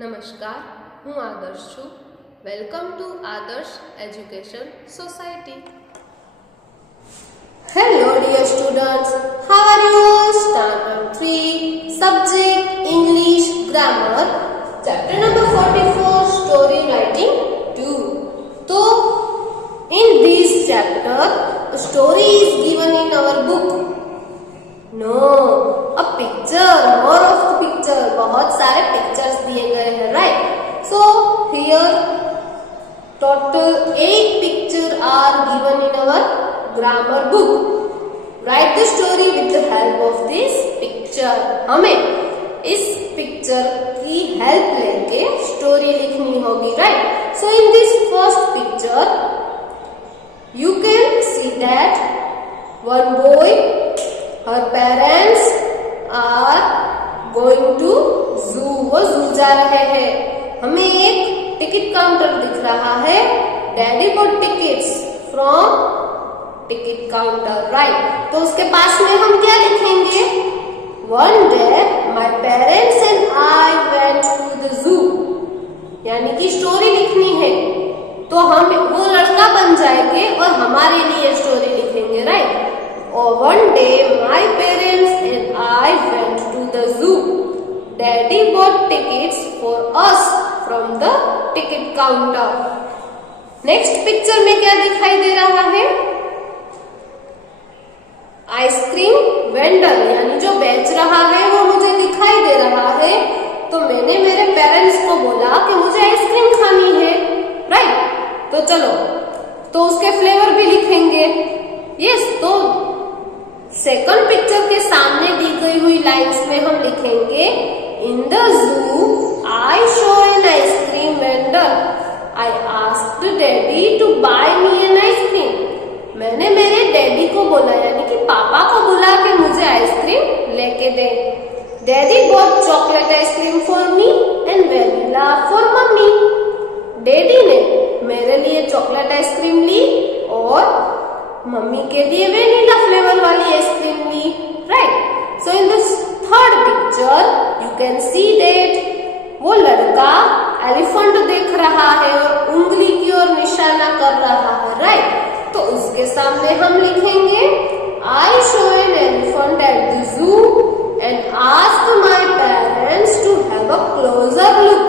નમસ્કાર, હું આદર્શ છું. વેલકમ ટુ આદર્શ education society. Hello dear students, how are you? Standard 3, subject English Grammar, chapter number 44, story writing 2. So, in this chapter, a story is given in our book. No, a picture, more of the picture. बहुत सारे pictures दिए गए हैं, right? So, here total 8 pictures are given in our grammar book. Write the story with the help of this picture. हमें इस picture की help लेके story लिखनी होगी, right? So in this first picture, you can see that one boy, her parents are going to zoo. वो zoo जा रहे हैं. हमें एक टिकट काउंटर दिख रहा है. Daddy bought tickets from ticket counter, right? तो उसके पास में हम क्या लिखेंगे? One day my parents and I went to the zoo. यानी कि स्टोरी लिखनी है तो हम वो लड़का बन जाएंगे और हमारे लिए स्टोरी लिखेंगे, राइट? और one day my parents and I went to the zoo. Daddy bought tickets for us from the ticket counter. Next picture में क्या दिखाई दे रहा है? आइसक्रीम वेंडर, यानी जो बेच रहा है वो मुझे दिखाई दे रहा है. तो मैंने मेरे पेरेंट्स को बोला कि मुझे आइसक्रीम खानी है, राइट? तो चलो, तो उसके फ्लेवर भी लिखेंगे. यस, तो सेकंड पिक्चर के सामने दी गई हुई लाइंस में हम लिखेंगे in the zoo I saw an ice cream vendor. I asked daddy to buy me an ice cream. मैंने मेरे डैडी को बोला, यानी कि पापा को बोला कि मुझे आइसक्रीम लेके दे. Daddy bought chocolate ice cream for me and vanilla for mummy. Daddy ने मेरे लिए चॉकलेट आइसक्रीम ली और मम्मी के लिए वेनिला फ्लेवर वाली आइसक्रीम ली, right? So in this third picture you can see that वो लड़का एलिफेंट देख रहा है और उंगली की ओर निशाना कर रहा है, राइट? तो उसके सामने हम लिखेंगे I saw an elephant at the zoo and asked my parents to have a closer look.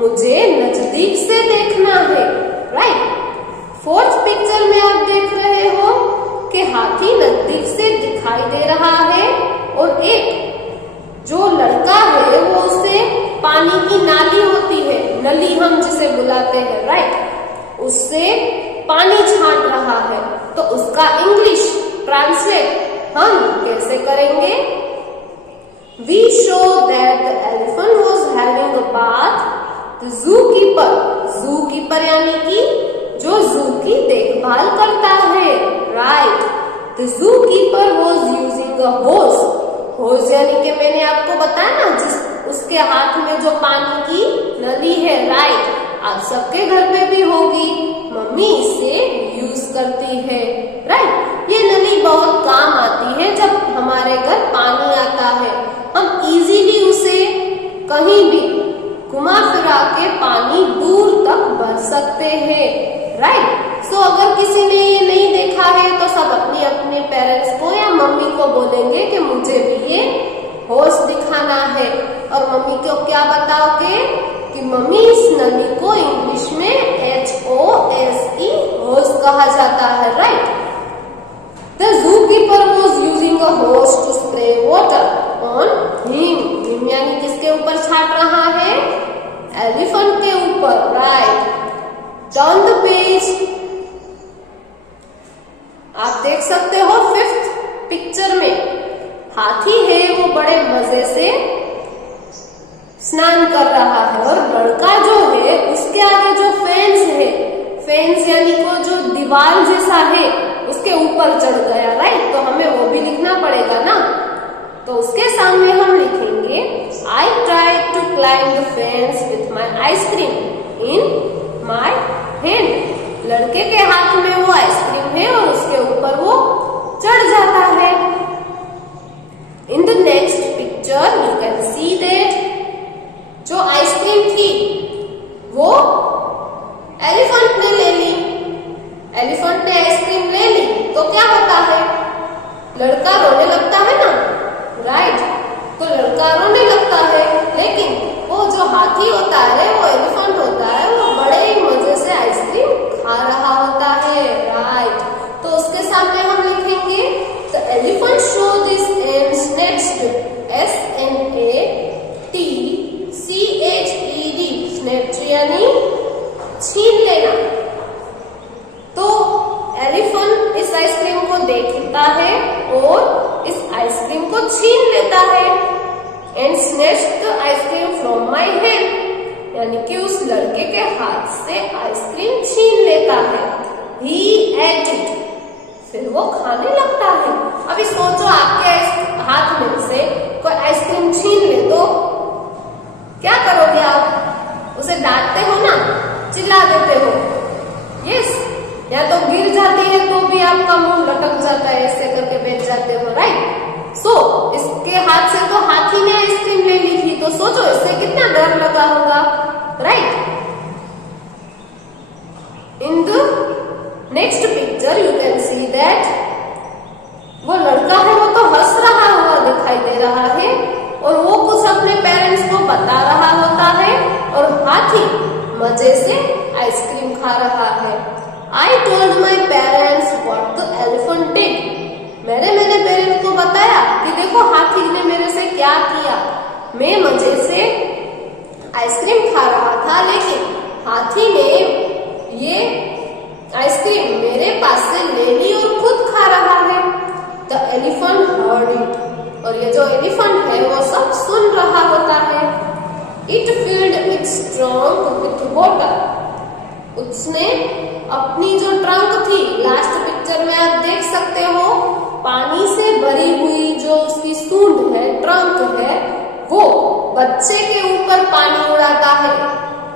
मुझे नजदीक से देखना है, राइट? फोर्थ पिक्चर में आप देख रहे हो कि हाथी नजदीक से दिखाई दे रहा है और एक जो लड़का है वो उसे पानी की नाली होती है, नली हम जिसे बुलाते हैं, राइट? उससे पानी छांट रहा है. तो उसका इंग्लिश ट्रांसलेट हम कैसे करेंगे? We show that the elephant was having a bath. The zookeeper यानी कि जो जू की देखभाल करता है, right? The zookeeper was using a hose. Hose यानी कि मैंने आपको बताया ना, जिस उसके हाथ में जो पानी की नली है, राइट? आप सबके घर पे भी होगी. मम्मी इसे यूज करती है, राइट? ये नली बहुत काम आती है जब हमारे घर पानी आता है. हम इजीली उसे कहीं भी घुमा फिरा के पानी दूर तक भर सकते हैं, राइट? सो अगर किसी ने ये नहीं देखा है तो सब अपने अपने पेरेंट्स को या मम्मी को बोलेंगे कि मुझे भी ये होश दिखाना है. और मम्मी को क्या बताओगे कि मम्मी इस नली को इंग्लिश में HOSE होश कहा जाता है, right? The zookeeper was using a hose to spray water on him. Him यानी किसके ऊपर छाट रहा है? एलिफेंट के ऊपर, राइट? Turn the page. आप देख सकते हो फिफ्थ पिक्चर में हाथी है वो बड़े मजे से स्नान कर रहा है और लड़का जो है उसके आगे जो फेंस है, फेंस यानी को जो दीवार जैसा है उसके ऊपर चढ़ गया, राइट? तो हमें वो भी लिखना पड़ेगा ना. तो उसके सामने हम लिखेंगे I try to climb the fence with my ice cream in my hand. लड़के के हाथ में वो आइसक्रीम है और उसके ऊपर वो चढ़ जाता है. In the next picture you can see that जो आइसक्रीम यानी कि उस लड़के के हाथ से आइसक्रीम छीन लेता है। He ate it, फिर वो खाने लगता है। अभी सोचो आपके हाथ में से कोई आइसक्रीम छीन ले तो क्या करोगे आप? उसे डांटते हो ना, चिल्ला देते हो, यस, या तो गिर जाती है तो भी आपका मुंह लटक जाता है, ऐसे करके बैठ जाते हो, राइट। सो इसके हाथ से तो हाथी ने आइसक्रीम ले ली थी, तो सोचो इससे कितना डर लगा होगा, right. In the next picture you can see that वो लड़का है वो तो हंस रहा हुआ दिखाई दे रहा है और वो कुछ अपने पेरेंट्स को बता रहा होता है और हाथी मजे से आइसक्रीम खा रहा है। I told my parents what the elephant did, मैंने मेरे पेरेंट्स को बताया कि देखो हाथी ने मेरे से क्या किया। मैं मजे से आइसक्रीम खा रहा था लेकिन हाथी ने ये आइसक्रीम मेरे पास से ले ली और खुद खा रहा है। द एलिफेंट हर्ड इट, और ये जो एलिफेंट है वो सब सुन रहा होता है। It filled it's trunk with water, उसने अपनी जो ट्रंक थी, लास्ट पिक्चर में आप देख सकते हो, पानी से भरी हुई जो उसकी सूंड है, ट्रंक है, वो बच्चे के ऊपर पानी उड़ाता है,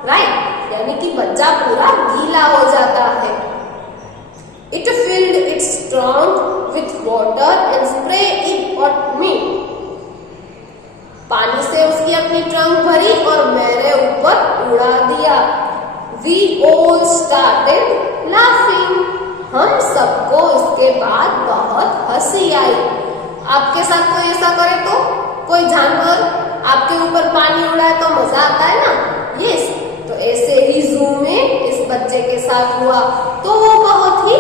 राइट, यानी कि बच्चा पूरा गीला हो जाता है। It filled it's trunk with water and spray it on me, पानी से उसकी अपनी ट्रंक भरी और मेरे ऊपर उड़ा दिया। We all started laughing, हम सबको इसके बाद बहुत हंसी आई। आपके साथ कोई ऐसा करे तो, कोई जानवर आपके ऊपर पानी उड़ाए तो मजा आता है ना, यस। तो ऐसे ही जू में इस बच्चे के साथ हुआ तो वो बहुत ही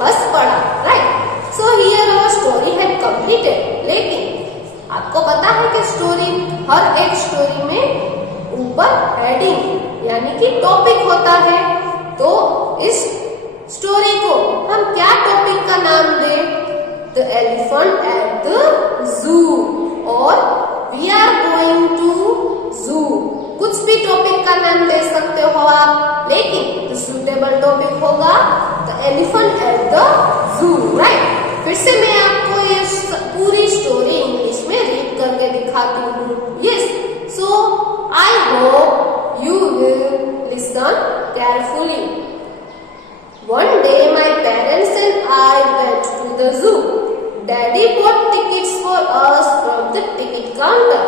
हंस पड़ा, right. So here our story had completed, लेकिन आपको पता है कि स्टोरी, हर एक स्टोरी में ऊपर हेडिंग यानी कि टॉपिक होता है, तो इस स्टोरी को हम क्या टॉपिक का नाम दें? द एलिफेंट एट द जू, और वी आर गोइंग टू जू, कुछ भी टॉपिक का नाम दे सकते हो आप, लेकिन सुटेबल टॉपिक होगा द एलिफेंट एट द जू, राइट। फिर से मैं आपको ये पूरी स्टोरी इंग्लिश में रीड करके दिखाती हूँ, yes. So I hope you will listen carefully. One day my parents and I went to the zoo. Daddy bought tickets for us from the ticket counter.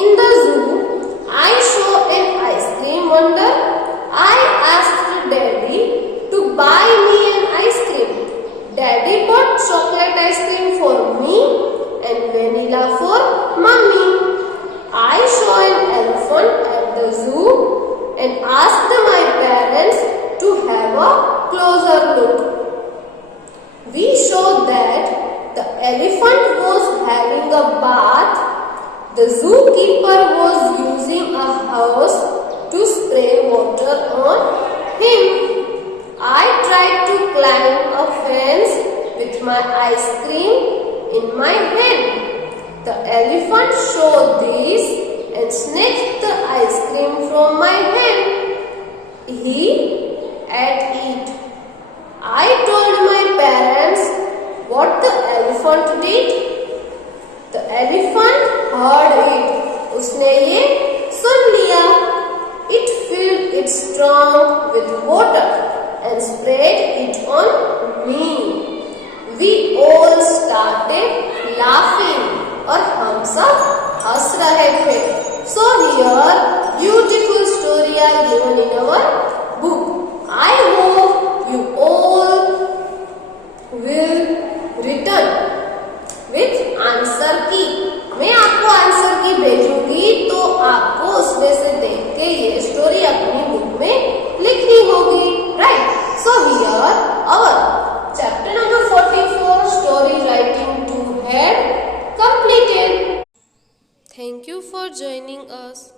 In the zoo, I saw an ice cream vendor. I asked Daddy to buy me an ice cream. Daddy bought chocolate ice cream for me and vanilla for Mummy. I saw an elephant at the zoo and asked my parents to have a closer look. We saw that the elephant was having a bath. The zookeeper was using a hose to spray water on him. I tried to climb a fence with my ice cream in my hand. The elephant saw this and snatched the ice cream from my hand. He ate it. I told my parents what the elephant did. The elephant heard it. उसने ये सुन लिया. It filled its trunk with water and sprayed it on me. We all started laughing. और हम सब हंस रहे थे। So here beautiful story are given in our book. I hope you all will return with answer key. मैं आपको answer की भेजूंगी तो आपको उसमें से देख के ये स्टोरी अपनी बुक में लिखनी होगी, right. So here our chapter number 44 story writing 2 had completed. Thank you for joining us.